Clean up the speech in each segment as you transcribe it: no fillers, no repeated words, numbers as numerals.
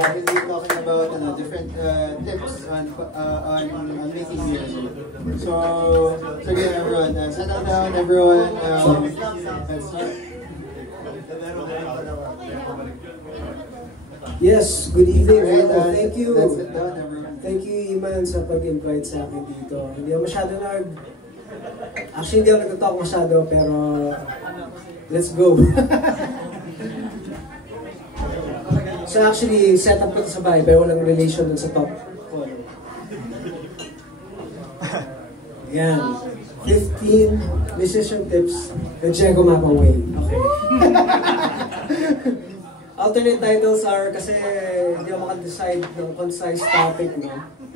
we'll be talking about different tips on making music. So again, everyone, settle down, everyone. Let's start. Yes, good evening. Thank you. Sit down, everyone. Thank you, Iman, sa pag-invite sa akin dito. Hindi ako masyado Actually, hindi ako nag-talk masyado, pero let's go. So actually, set up ko ito sa bahay, pero walang relation dun sa top. Yan. 15 musician tips na Diego Mapaway. Okay. Alternate titles are kasi hindi ako makadecide ng concise topic, no?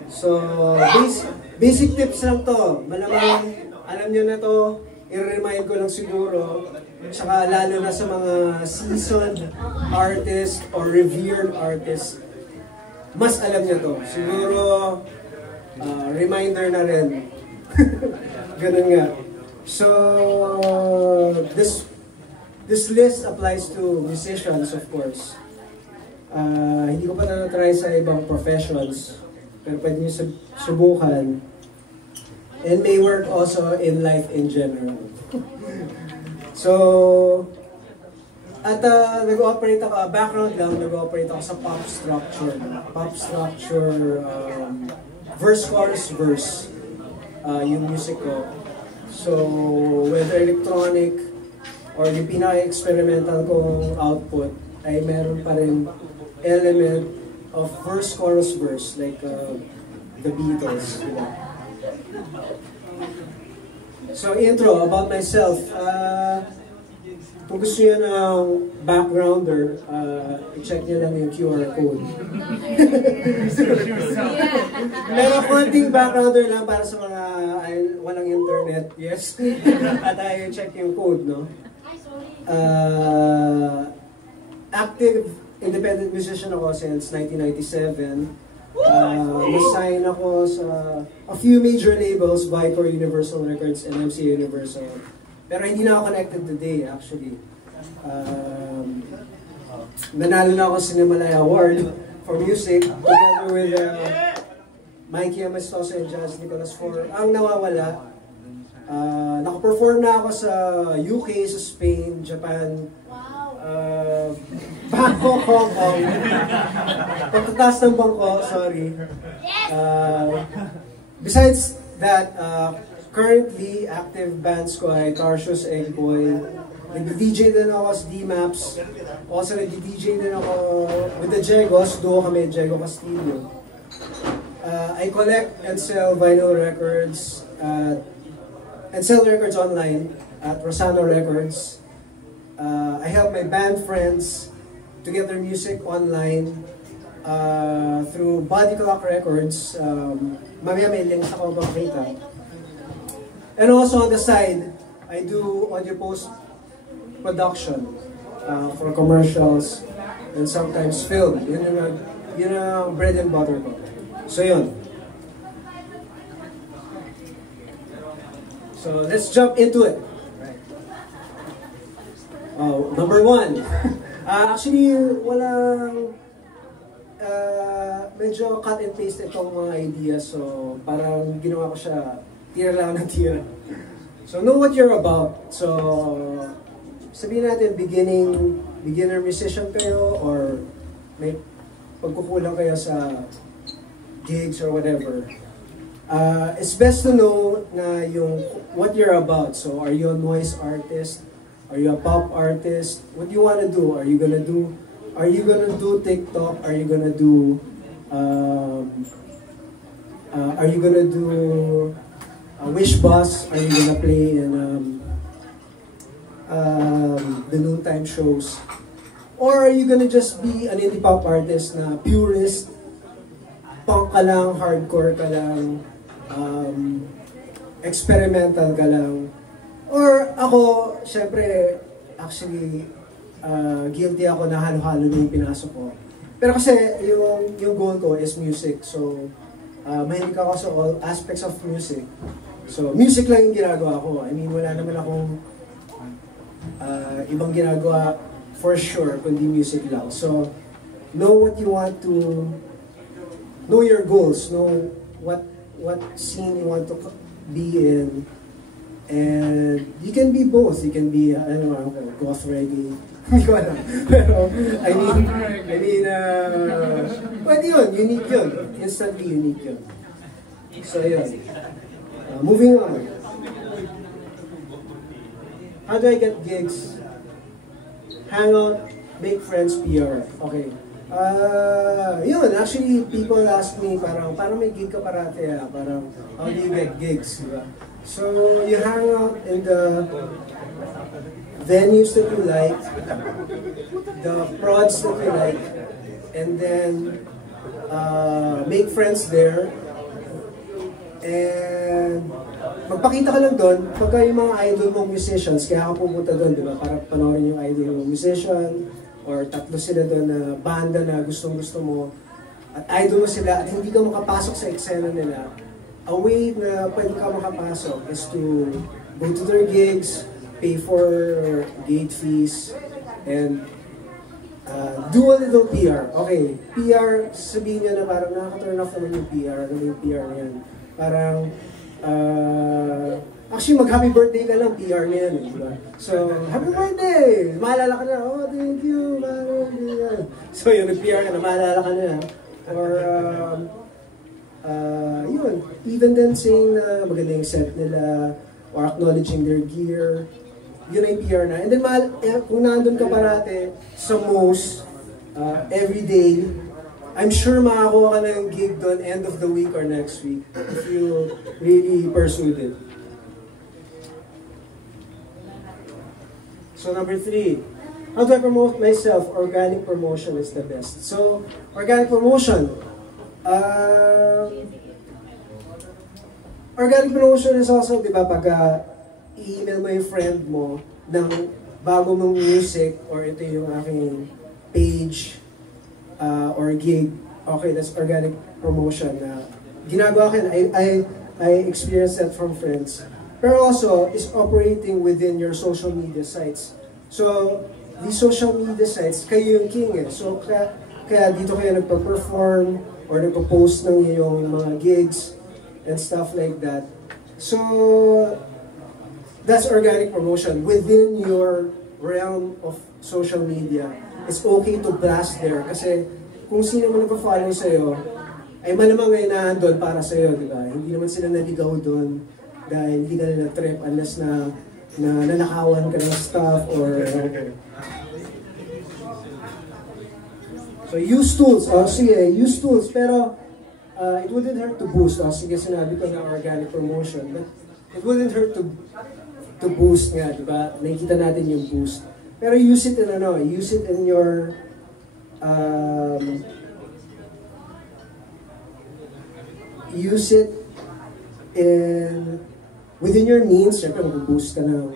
So, basic tips lang to. Malamang alam nyo na to, i-remind ko lang siguro, tsaka lalo na sa mga seasoned artist or revered artist, mas alam nyo to. Siguro, reminder na rin. Ganun nga. So, this list applies to musicians, of course. Hindi ko pa na-try sa ibang professions, pero pwede nyo subukan. And may work also in life in general. So, at nag-ooperate ako, background lang, nag-ooperate ako sa pop structure. Pop structure, verse, chorus, verse, yung music ko. So, whether electronic, or yung pinaka-experimental kong output ay meron pa rin element of verse, chorus, verse, like the Beatles. You know? So, intro about myself. Kung gusto nyo ng backgrounder, i-check nyo lang yung QR code. Pero konting backgrounder lang para sa mga walang internet, yes. At ayaw check yung code, no? Active independent musician ako since 1997. Nasign ako sa a few major labels, Vicor, Universal Records, and MCA Universal. Pero hindi na ako connected today, actually. Nanalo na ako sa Cinemalaya Award for music together with Mikey Amistoso and Jazz Nicolas for ang nawawala. Naka-perform na ako sa UK, sa Spain, Japan, Bangkok, Hong Kong. Pagkataas ng Bangko, sorry. Besides that, currently active bands ko ay Tarsius, Eggboy. Nag-DJ din ako sa D-Maps. Also nag-DJ din ako with the Jegos, duo kami, Jego Castillo. I collect and sell vinyl records and sell records online at Rosano Records. I help my band friends to get their music online through Body Clock Records. Mamaya may links ako makita. And also on the side, I do audio post production for commercials and sometimes film. Yun ang bread and butter ko. So yun. So let's jump into it. Number one. Actually, walang medyo cut and paste itong mga ideas. So parang ginawa ko siya tira lang ng tira. So know what you're about. So sabihin natin beginner musician kayo or may pagkukulang kayo sa gigs or whatever. It's best to know na yung what you're about. So are you a noise artist? Are you a pop artist? What do you want to do? Are you gonna do TikTok? Are you gonna do Wish Bus? Are you gonna play in the noontime shows? Or are you gonna just be an indie pop artist na purist, punk ka lang, hardcore ka lang, experimental ka lang? Or ako, syempre, actually, guilty ako na halo-halo na yung pinasok ko. Pero kasi yung goal ko is music, so mahilig ako sa all aspects of music. So music lang yung ginagawa ko. I mean, wala naman akong ibang ginagawa for sure, kundi music lang. So know what you want to, know your goals, know what scene you want to be in, and you can be both. You can be, I don't know, goth reggae. Hindi ko alam. Pero, pwede yun, unique yun. Instantly unique yun. So, yun. Moving on. How do I get gigs? Hang out, make friends, PR. Okay. Yun, actually, people ask me, parang may gig ka parate, parang, how do you get gigs, diba? So, you hang out in the venues that you like, the prods that you like, and then make friends there, and magpakita ka lang doon pagka yung mga idol mong musicians, kaya ka pupunta doon, di ba? Para panoorin yung idol mong musician, or tatlo sila doon na banda na gustong-gusto mo, at idol mo sila, at hindi ka makapasok sa eksena nila. A way na pwede ka makapasok is to go to their gigs, pay for gate fees, and do a little PR. Okay, PR, sabihin niya na parang nakaka-turn off naman yung PR, ano yung PR na yan. Parang, actually mag-happy birthday ka lang, PR na yan, diba? So, happy birthday! Maalala ka na, oh, thank you, so yun, nag-PR ka na, maalala ka na. Or, yun, even then saying na maganda yung set nila, or acknowledging their gear, yun ay PR na. And then, kung nandun ka parate sa most, every day, I'm sure makakuha ka ng gig doon end of the week or next week if you really pursued it. So number 3, how do I promote myself? Organic promotion is the best. So, organic promotion. Organic promotion is also, di ba, pag i-email mo yung friend mo ng bago mong music, or ito yung aking page, or gig, okay, that's organic promotion. Ginagawa ko yun, I experienced that from friends. Pero also, is operating within your social media sites. So, these social media sites, kayo yung king eh. So, kaya dito kayo nagpa-perform, or nagpa-post ng iyong mga gigs, and stuff like that. So, that's organic promotion within your realm of social media. It's okay to blast there kasi kung sino man nagpa-follow sa'yo, ay malamang ngayon naandun para sa'yo, di ba? Hindi naman sila naligaw doon dahil hindi ka na na-trip unless na nanakawan ka ng stuff or so use tools. Sige, use tools. Pero it wouldn't hurt to boost. Sige, sinabi ko na organic promotion. But it wouldn't hurt to boost nga, di ba? Nakikita natin yung boost. Pero use it in your use it within your means. Siyempre, mag-boost ka na.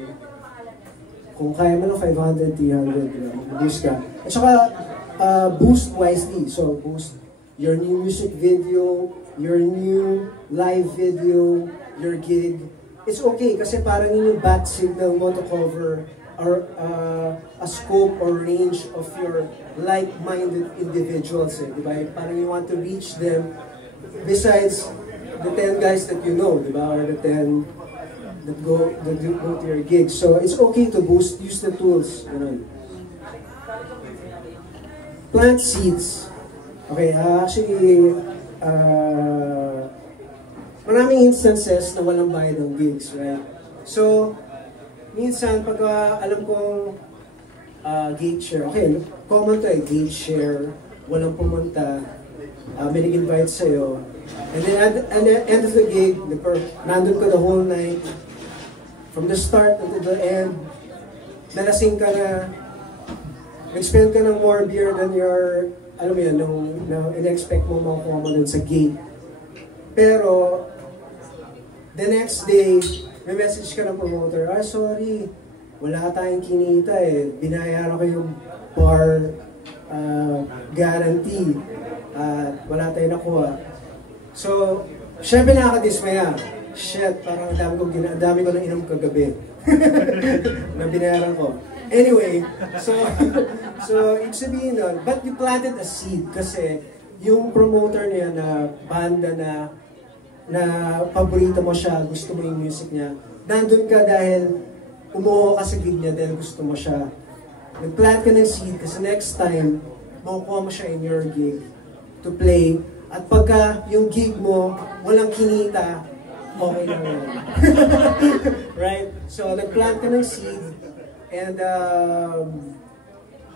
Kung kaya mo ng 500, 300, mag-boost ka. At saka, boost wisely. So, boost your new music video, your new live video, your gig. It's okay kasi parang yung bat signal mo to cover or a scope or range of your like-minded individuals, diba? Parang you want to reach them besides the 10 guys that you know, diba? Or the 10 that go to your gigs. So it's okay to boost, use the tools. Plant seeds. Okay, actually, maraming instances na walang bayad ng gigs, right? So, minsan, pag alam kong gate share, okay, common to gate share, walang pumunta, may nag-invite sa'yo, and then at the end of the gig, nandun ka the whole night, from the start until the end, nalasing ka na, nag-spend ka ng more beer than your, alam mo yun, nung in-expect mo makuha mo dun sa gate. Pero, the next day, may message ka ng promoter, sorry, wala tayong kinita eh. Binayaran ko yung bar guarantee at wala tayong nakuha. So, syempre nakakadismaya. Shit, parang dami ko nang inom kagabi na binayaran ko. Anyway, so, so ibig sabihin nun, but you planted a seed kasi yung promoter niya na banda na paborito mo siya, gusto mo yung music niya, nandun ka dahil umuho ka sa gig niya dahil gusto mo siya. Nag-plant ka ng seed kasi next time, makukuha mo siya in your gig to play. At pagka yung gig mo, walang kinita, okay lang yun. Right? So, nag-plant ka ng seed. And,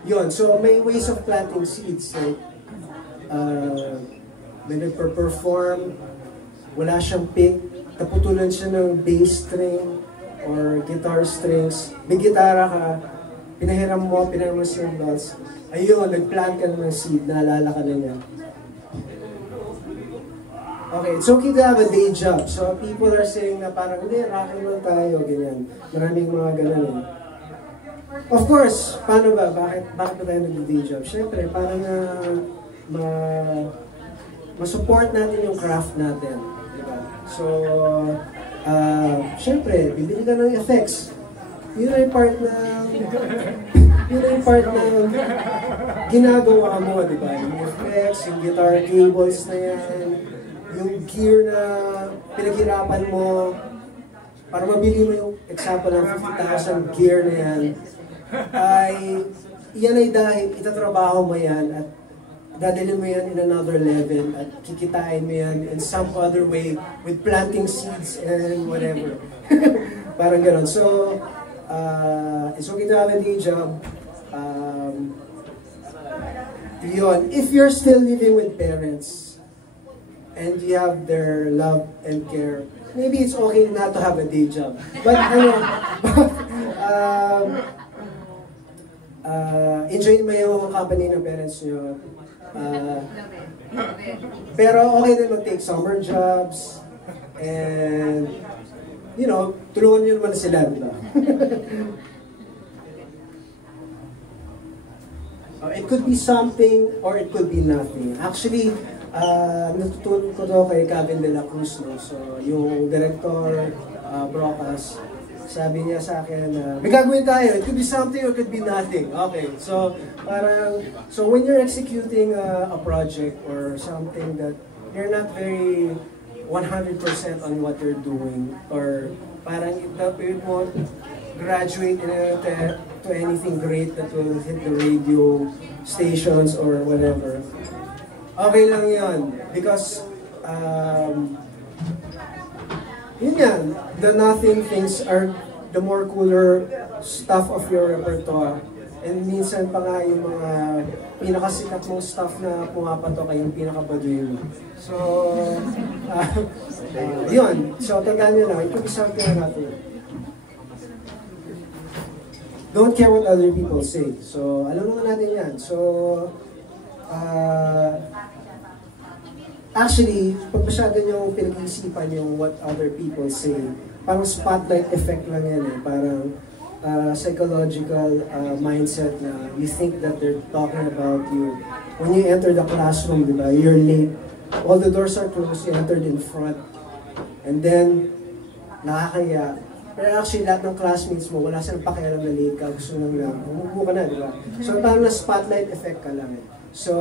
yun. So, may ways of planting seeds. Like, may nagper-perform, wala siyang pick, taputulan siya ng bass string or guitar strings. May gitara ka, pinahiram mo cymbals. Ayun, nag-plant ka ng seed, naalala ka na niya. Okay, it's okay to have a day job. So people are saying na parang, hindi, rock and roll tayo, ganyan. Maraming mga ganun eh. Of course, paano ba? Bakit ba tayo nag-day job? Siyempre, para na ma-support natin yung craft natin. Diba? So, siyempre, bibili ka ng effects. Yun ay part ng ginagawa mo, diba? Yung effects, yung guitar cables na yan, yung gear na pinaghirapan mo para mabili mo yung example ng 50,000 gear na yan, yan ay dahil itatrabaho mo yan at dadalhin mo yan in another level at kikitain mo yan in some other way with planting seeds and whatever. Parang gano'n. So, it's okay to have a day job. Yun. If you're still living with parents, and you have their love and care, maybe it's okay not to have a day job. But enjoy mo yung company ng parents nyo. Pero okay din mag-take summer jobs and, you know, tulungan nyo naman sila, di ba? It could be something or it could be nothing. Actually, natutunan ko daw kay Kevin De La Cruz, no? So, yung director, broadcast, sabi niya sa akin, may gagawin tayo, it could be something or it could be nothing. Okay, so, parang, so when you're executing a project or something that you're not very 100% on what you're doing, or parang it won't graduate to anything great that will hit the radio stations or whatever, okay lang yun. Because, yun yan, the nothing things are the more cooler stuff of your repertoire. And minsan pa nga yung mga pinakasikat mong stuff na pumapatok ay yung pinakabaduy mo. So, yun. So, tandaan nyo lang, it could be something or nothing. Don't care what other people say. So, alam naman natin yan. So, actually, pag masyado nyo pinag-iisipan yung what other people say, parang spotlight effect lang yan eh. Parang psychological mindset na you think that they're talking about you. When you enter the classroom, di ba, you're late. All the doors are closed, you entered in front. And then, nakakaya. Pero actually, lahat ng classmates mo, wala silang pakialam na late ka. Gusto lang, umupo ka na, di ba? So, parang na spotlight effect ka lang eh. So,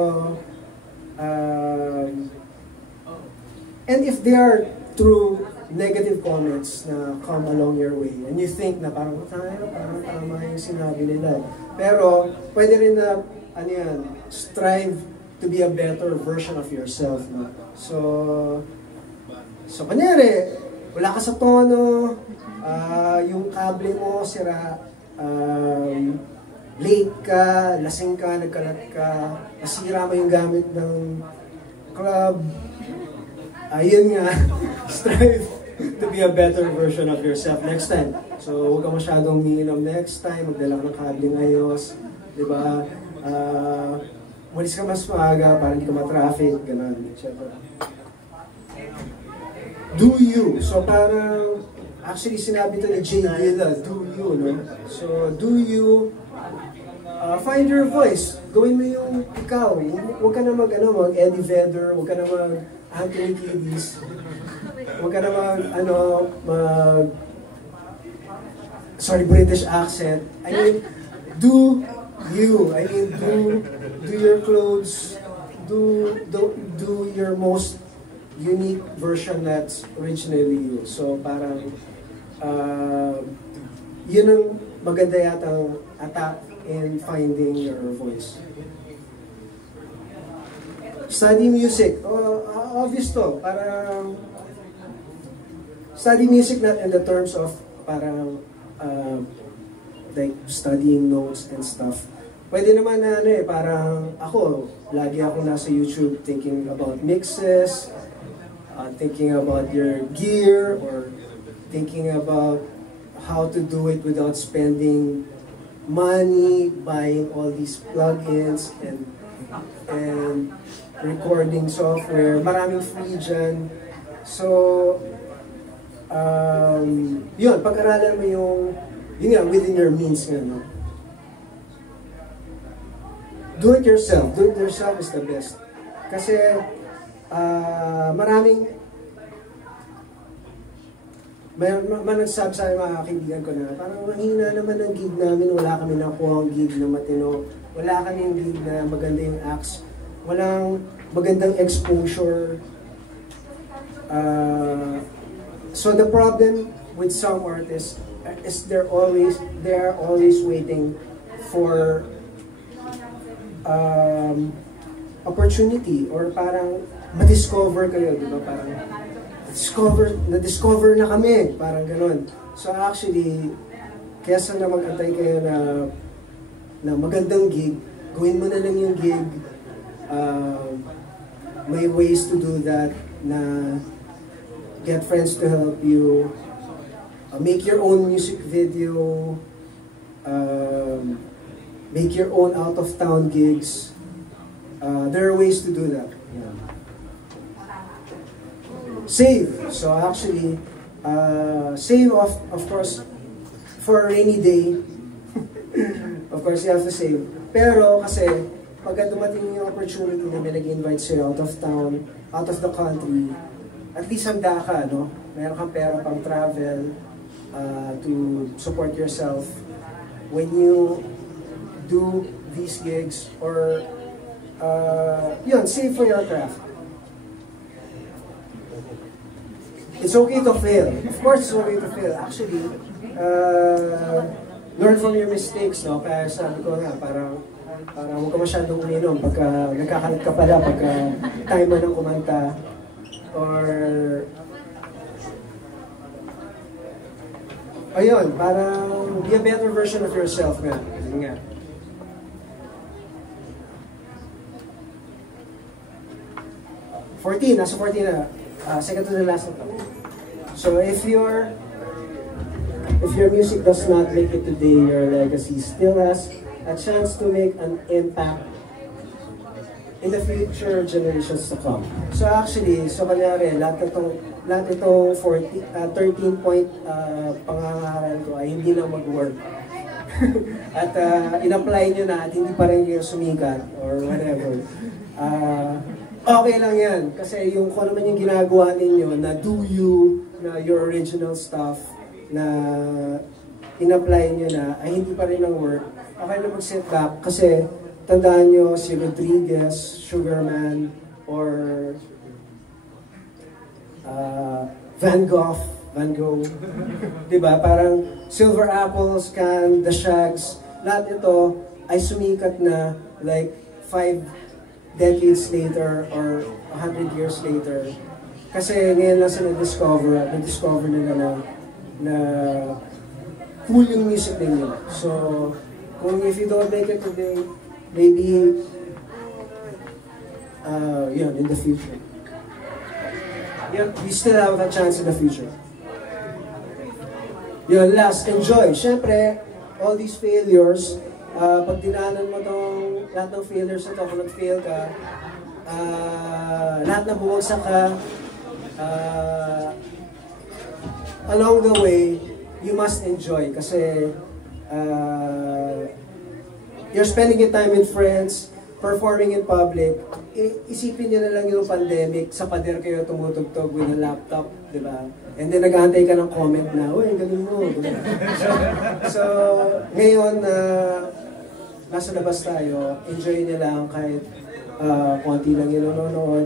and if there are true negative comments na come along your way, and you think na parang tama yung sinabi nila. Pero, pwede rin na, ano yan, strive to be a better version of yourself. No? So, kanyari, wala ka sa tono, yung kable mo sira, late ka, lasing ka, nagkalat ka, nasira mo yung gamit ng club, ayun nga, strive to be a better version of yourself next time. So, huwag ka masyadong umiinom next time, magdala ka ng kabling ayos, di ba? Walis ka mas maaga para hindi ka ma-traffic, gano'n, etc. Do you. So, parang, actually, sinabi ito ni Jay Dilla, do you, no? So, do you, find your voice. Gawin mo yung ikaw. Huwag ka na mag-Eddie Vedder, huwag ka na mag-Anthony Kiedis, huwag ka na British accent. I mean, do you. I mean, do your clothes, do your most unique version that's originally you. So parang yun ang maganda yatang attack in finding your voice. Study music. Obvious to. Parang study music not in the terms of parang like studying notes and stuff. Pwede naman na parang ako, lagi ako nasa YouTube thinking about mixes, thinking about your gear, or thinking about how to do it without spending money, buying all these plugins and recording software. Maraming free dyan. So, yun, pag-aralan mo yun nga, within your means nga, no? Do it yourself. Do it yourself is the best. Kasi, may nagsabi sa mga kaibigan ko na parang mahina naman ang gig namin, wala kami nakuha ang gig na matino, wala kami gig na maganda yung acts, walang magandang exposure. So the problem with some artists is they are always waiting for opportunity, or parang ma-discover kayo, di ba? Parang na-discover na kami, parang ganun. So actually, kesa na mag-antay kayo na magandang gig, gawin mo na lang yung gig. May ways to do that, na get friends to help you, make your own music video, make your own out-of-town gigs. There are ways to do that. Yeah. Save. So actually, save of course for a rainy day. Of course, you have to save. Pero kasi, pagka dumating yung opportunity na may nag-invite sa'yo out of town, out of the country, at least handa ka, no? Meron kang pera pang travel, to support yourself. When you do these gigs, or yun, save for your craft. It's okay to fail. Of course, it's okay to fail. Actually, learn from your mistakes, no? Kaya sabi ko nga, parang huwag ka masyadong uminom pagka nagkakalit ka pala, pagka time mo ng kumanta, or ayun, parang be a better version of yourself nga. Yun nga. Nasa 14 na. Second to the last na to. So if your music does not make it today, your legacy still has a chance to make an impact in the future generations to come. So actually, so kanyari, lahat itong 13 point pangangaral ko ay hindi na mag-work. At in-apply nyo na at hindi pa rin kayo sumikat or whatever. Okay lang yan. Kasi yung kung naman yung ginagawa ninyo na do you, na your original stuff, na in-apply nyo na, ay hindi pa rin ang work, okay na mag-set back. Kasi tandaan nyo si Rodriguez, Sugarman, or Van Gogh, diba? Parang Silver Apples, Can, The Shags, lahat ito ay sumikat na like 5 decades later or 100 years later. Kasi ngayon lang sila na-discover nila na cool yung music ninyo. So, if you don't make it today, maybe yun, in the future. You still have a chance in the future. Yun, last, enjoy. Siyempre, all these failures, pag dinaanan mo tong lahat ng failures na to, kung nag-fail ka, lahat na bumagsak ka, along the way, you must enjoy kasi you're spending your time with friends, performing in public. Isipin niyo na lang yung pandemic, sa pader kayo tumutugtog with a laptop, di ba? And then nag-aantay ka ng comment na, uy, galing mo. So ngayon, nasa labas tayo, enjoy nyo lang kahit konti lang yung nanonood.